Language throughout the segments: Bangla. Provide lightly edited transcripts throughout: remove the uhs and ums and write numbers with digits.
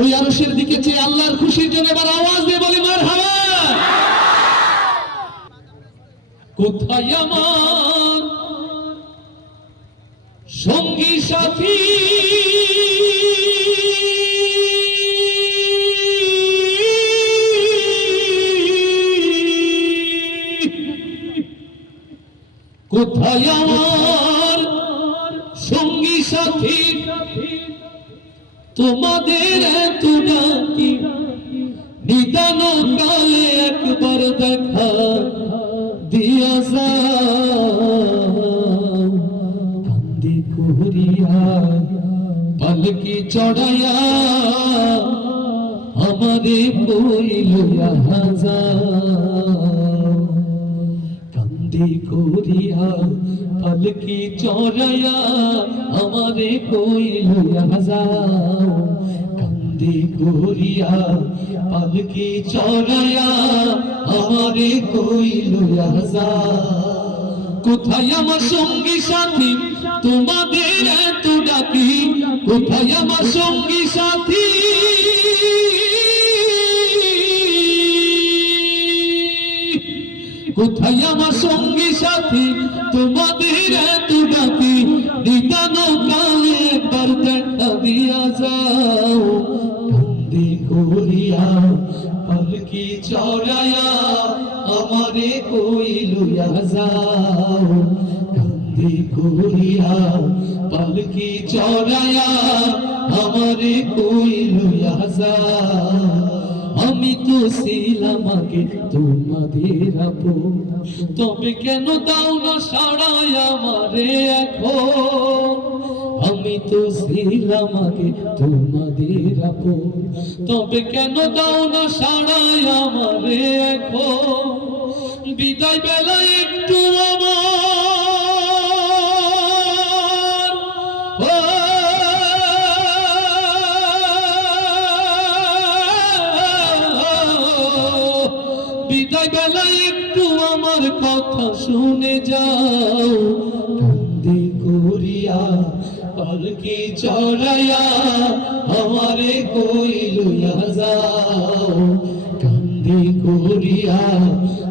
ওই আরশের দিকে চেয়ে আল্লাহর খুশির জন্য এবার আওয়াজ দিয়ে বলি মারহাবা। কোথায় আমার সঙ্গী সাথী, কোথায় আমার সঙ্গী সাথী, তোমাদের এত ডাকি নিদান কালে একবার দেখা দিয়া যাও। কান্দি করিয়া পালকি চড়াইয়া আমারে কই লইয়া যাও। কান্দি করিয়া পালকি চড়াইয়া আমারে কই লইয়া যাও। কান্দি করিয়া পালকি চড়াইয়া আমারে কই লইয়া যাও। কোথায় আমার সঙ্গী সাথী, তোমাদের এত ডাকি, কোথায় আমার সঙ্গী সাথী, কোথায় আমার সঙ্গী সাথী, তোমাদের এত ডাকি নিদান কালে একবার দেখা দিয়া যাও। কান্দি করিয়া পালকি চড়াইয়া আমারে কই লইয়া যাও। কান্দি করিয়া পালকি চড়াইয়া আমারে কই লইয়া যাও। আমি তো ছিলাম আগে তোমাদের আপন, তবে কেন দাও না সাড়াই আমারে এখন। আমি তো ছিলাম আগে তোমাদের আপন, তবে কেন দাও না সাড়াই আমারে এখন। বিদায় বেলা একটু বিদায় বেলায় একটু আমার কথা শুনে যাও। কান্দি করিয়া পালকি চড়াইয়া আমারে কই লইয়া যাও। কান্দি করিয়া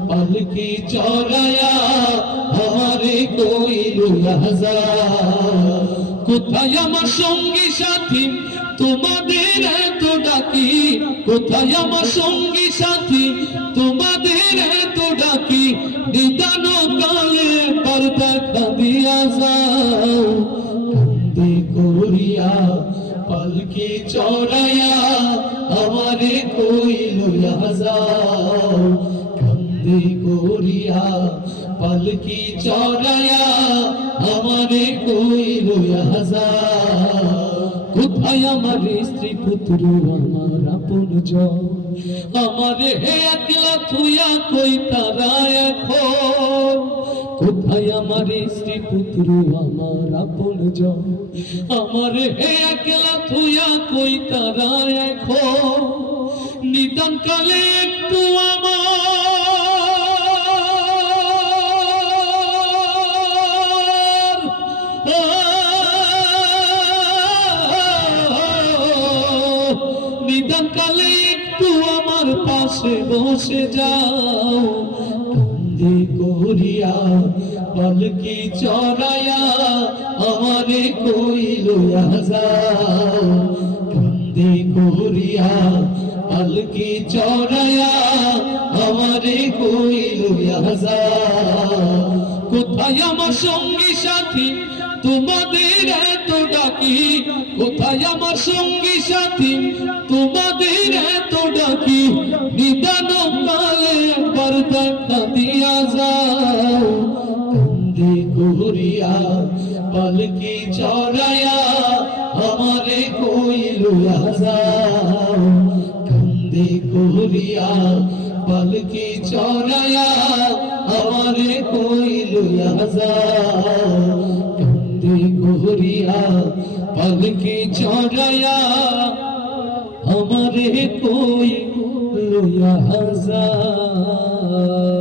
পালকি চড়াইয়া আমারে কই লইয়া যাও। কোথায় আমার সঙ্গী সাথী, তোমাদের এত ডাকি, কোথায় আমার সঙ্গী সাথী, তোমাদের এত ডাকি নিদান কালে একবার দেখা দিয়া যাও। কান্দি করিয়া পালকি চড়াইয়া আমারে কই লইয়া যাও। কান্দি করিয়া পালকি চড়াইয়া আমারে কই লইয়া যাও। কোথায় আমার স্ত্রী পুত্র আমার আপনজন, আমারে হে একলা থুইয়া কই তারা এখন। কোথায় আমার স্ত্রী পুত্র আমার আপনজন, আমারে হে একলা থুইয়া কই তারা এখন। নিদান কালে একটু নিদান কালে একটু আমার পাশে বসে যাও। কান্দি করিয়া পালকি চড়াইয়া আমারে কই লইয়া যাও। কান্দি করিয়া পালকি চড়াইয়া আমারে কই লইয়া যাও। কোথায় আমার সঙ্গী সাথী, তোমাদের এত ডাকি, কোথায় আমার সঙ্গী সাথী, তোমাদের এত ডাকি নিদান কালে একবার দেখা দিয়া যাও। কান্দি করিয়া পালকি চড়াইয়া আমারে কই লইয়া যাও। কান্দি করিয়া পালকি চড়াইয়া আমারে কই লইয়া যাও। কান্দি করিয়া পালকি চড়াইয়া আমারে কই লইয়া যাও।